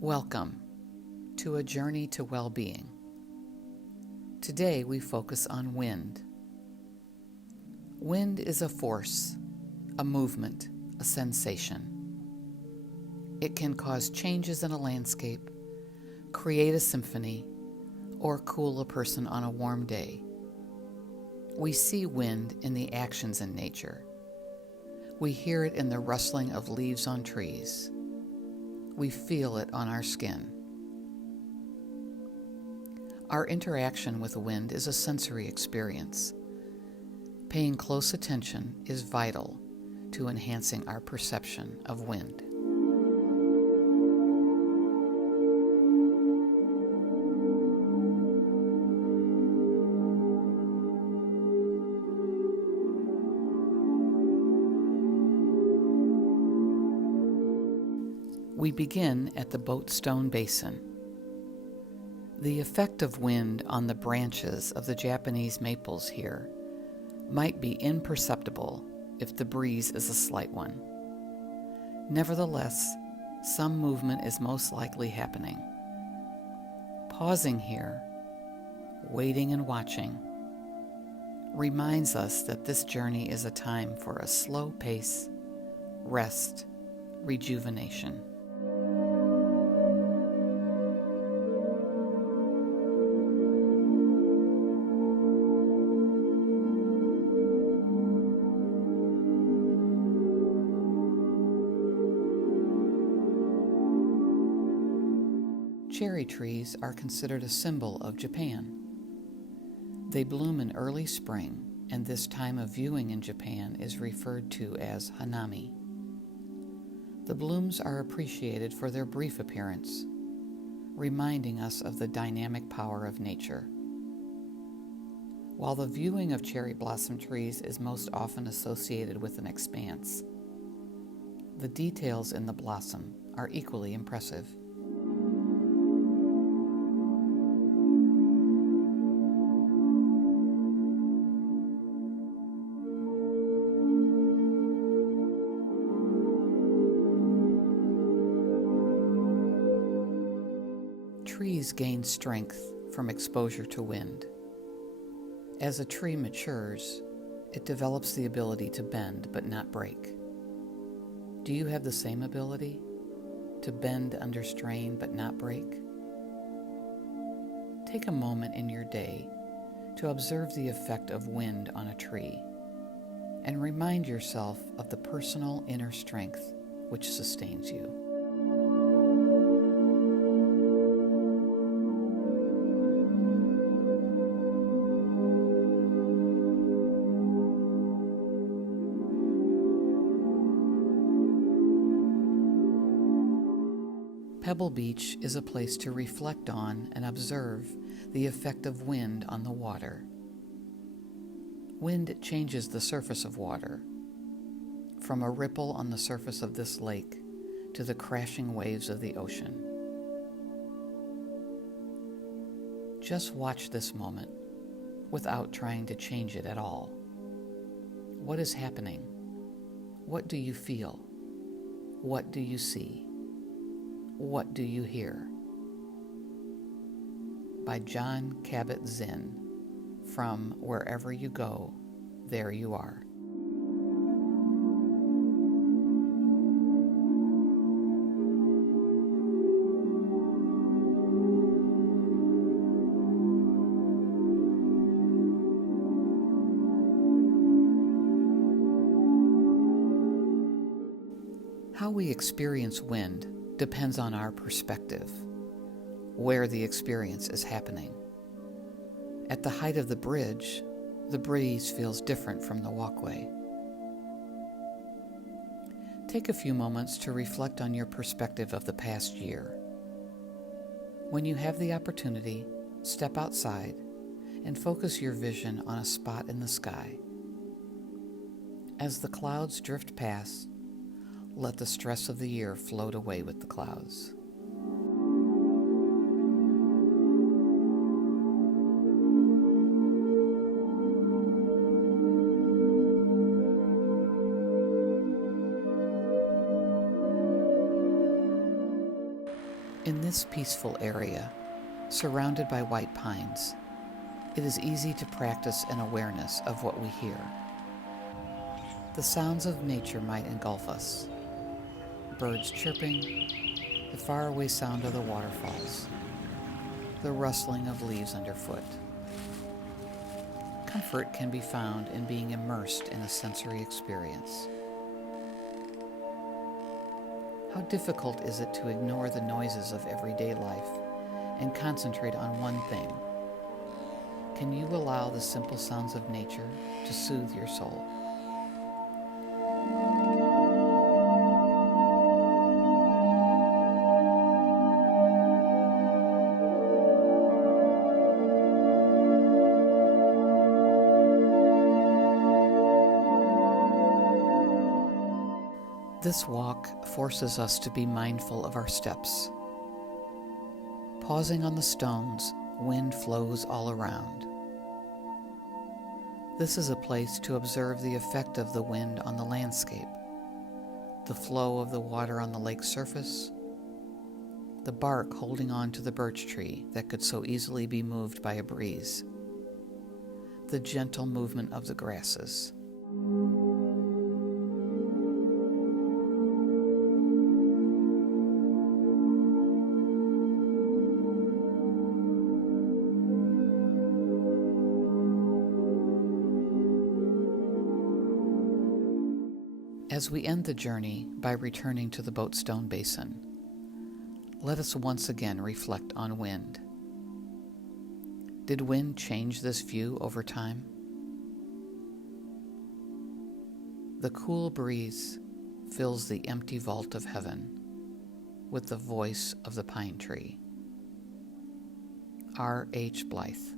Welcome to a journey to well-being. Today we focus on wind. Wind is a force, a movement, a sensation. It can cause changes in a landscape, create a symphony, or cool a person on a warm day. We see wind in the actions in nature. We hear it in the rustling of leaves on trees. We feel it on our skin. Our interaction with wind is a sensory experience. Paying close attention is vital to enhancing our perception of wind. We begin at the Boatstone Basin. The effect of wind on the branches of the Japanese maples here might be imperceptible if the breeze is a slight one. Nevertheless, some movement is most likely happening. Pausing here, waiting and watching, reminds us that this journey is a time for a slow pace, rest, rejuvenation. Cherry trees are considered a symbol of Japan. They bloom in early spring, and this time of viewing in Japan is referred to as hanami. The blooms are appreciated for their brief appearance, reminding us of the dynamic power of nature. While the viewing of cherry blossom trees is most often associated with an expanse, the details in the blossom are equally impressive. Trees gain strength from exposure to wind. As a tree matures, it develops the ability to bend but not break. Do you have the same ability? To bend under strain but not break? Take a moment in your day to observe the effect of wind on a tree and remind yourself of the personal inner strength which sustains you. Pebble Beach is a place to reflect on and observe the effect of wind on the water. Wind changes the surface of water, from a ripple on the surface of this lake to the crashing waves of the ocean. Just watch this moment without trying to change it at all. What is happening? What do you feel? What do you see? What do you hear? By John Kabat-Zinn, from Wherever You Go, There You Are. How we experience wind depends on our perspective, where the experience is happening. At the height of the breeze feels different from the walkway. Take a few moments to reflect on your perspective of the past year. When you have the opportunity, step outside and focus your vision on a spot in the sky. As the clouds drift past, let the stress of the year float away with the clouds. In this peaceful area, surrounded by white pines, it is easy to practice an awareness of what we hear. The sounds of nature might engulf us. Birds chirping, the faraway sound of the waterfalls, the rustling of leaves underfoot. Comfort can be found in being immersed in a sensory experience. How difficult is it to ignore the noises of everyday life and concentrate on one thing? Can you allow the simple sounds of nature to soothe your soul? This walk forces us to be mindful of our steps. Pausing on the stones, wind flows all around. This is a place to observe the effect of the wind on the landscape, the flow of the water on the lake's surface, the bark holding on to the birch tree that could so easily be moved by a breeze, the gentle movement of the grasses. As we end the journey by returning to the Boatstone Basin, let us once again reflect on wind. Did wind change this view over time? The cool breeze fills the empty vault of heaven with the voice of the pine tree. R. H. Blythe.